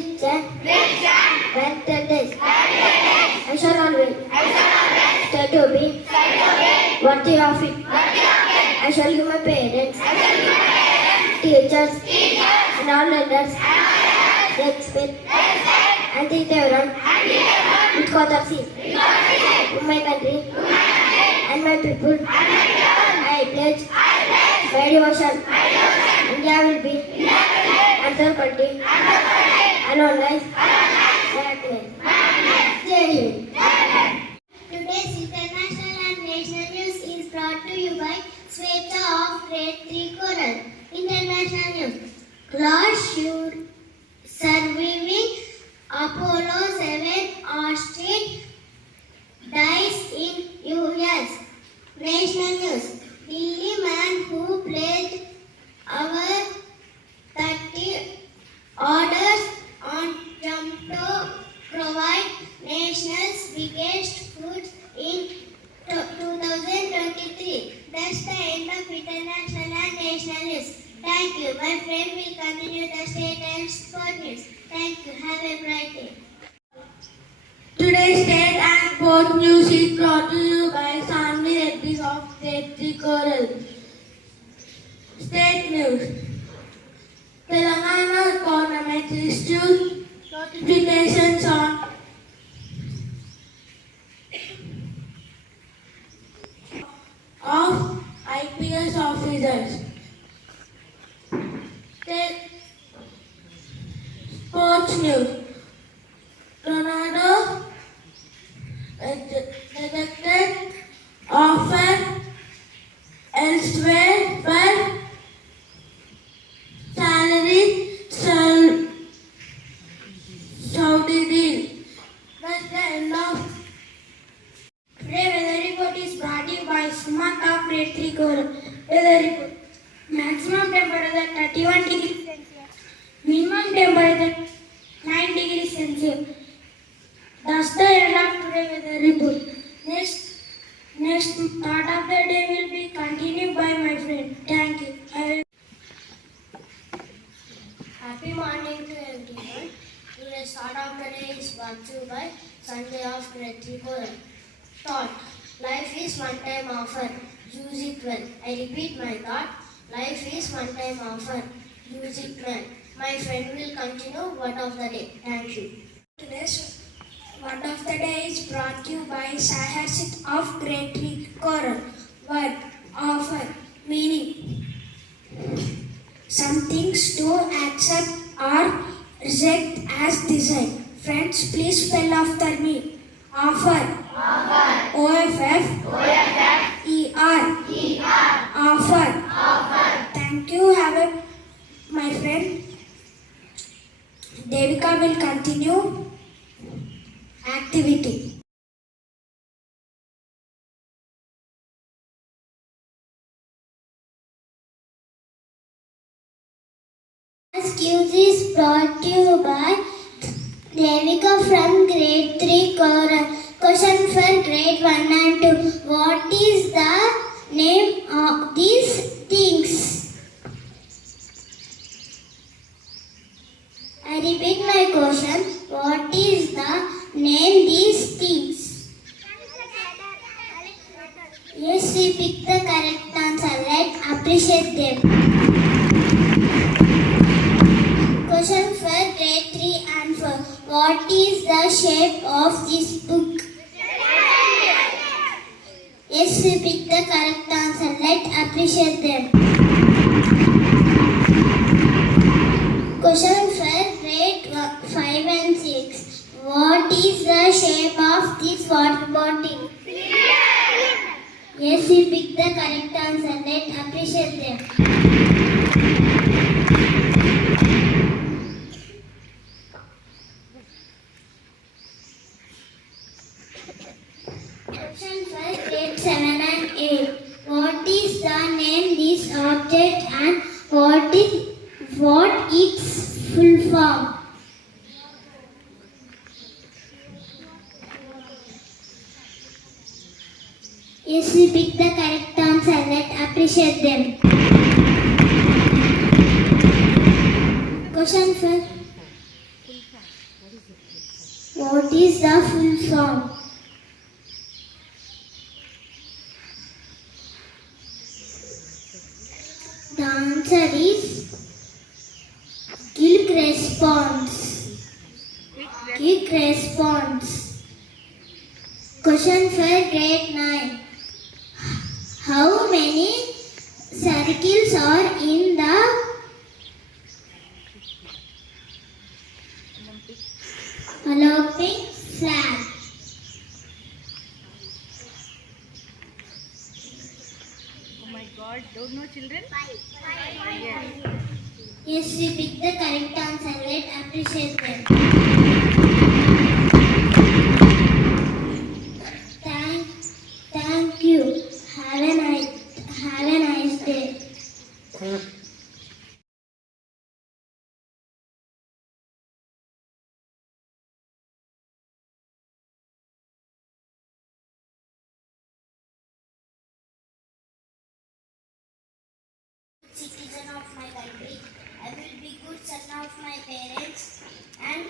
rich and well till days. I shall always try to be worthy of it. I shall give my parents, teachers, and all others respect and treat everyone with courtesy. To my country and my people, I pledge my devotion. India will be another country and online happiness. Jai Hind. Today's international and national news is brought to you by Sweta of Grade 3 Coral. International news. Lost surviving Apollo 7 astronaut dies in US. National news. Delhi man who pledged our 30 orders on Trump to provide nation's biggest food in 2023. That's the end of international and national news. Thank you. My friend will continue the state and sport news. Thank you. Have a bright day. Today's state and sport news is brought to you by Sanvi Reddy of Grade 3 Coral. State news. Telangana government issued notifications on of IPS officers. Sports news. Ronaldo rejected offer elsewhere for salary Saudi deal. That's the end of today. Weather report is brought to you by Sumant of Grade 3 Coral. Weather report. Maximum temperature 31 degrees Celsius. Minimum temperature 9 degrees Celsius. That's the end of today's weather report. Next part of the day will be continued by my friend. Thank you. Happy morning to everyone. Today's start of the day is brought to you by Sunday of Grade 3 Coral. Thought. Life is one-time offer. Use it well. I repeat my thought. Life is one-time offer. Use it well. My friend will continue word of the day. Thank you. Today's word of the day is brought to you by Saharsit of Grade 3 Coral. Word, offer, meaning. Some things to accept or reject as desired. Friends, please spell after me. Offer. OFF. ER. Offer. Thank you. My friend Devika will continue activity. Excuse is brought to you by Devika from Grade 3 Coral. Question for Grade 1 and 2. What is the name of these things? I repeat my question. What is the name these things? Yes, we pick the correct answer. Let's appreciate them. Question for Grade 3 and 4. What is the shape of this book? Yes, we pick the correct answer. Let's appreciate them. Question for Grade 5 and 6. What is the shape of this water bottle? Yes, we pick the correct answer. Let's appreciate them. Question for Grade 7 and 8. What is the name this object and what its full form? Yes, we pick the correct answer. Let's appreciate them. Question for What is the full form? The answer is quick response. Quick response. Question for grade 9. How many circles are in the Olympic flag? Oh my God, don't know children? Yes, we picked the correct answer. Let's appreciate them. Thank you. Have a nice day. Citizen of my country. I will be good son of my parents and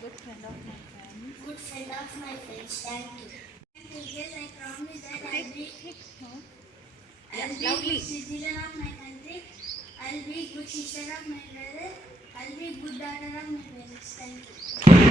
Good friend of my family. good friend of my friends. Thank you. Yes, I promise that I'll be Loudly. good citizen of my country. I'll be good sister of my brother. I'll be good daughter of my parents. Thank you.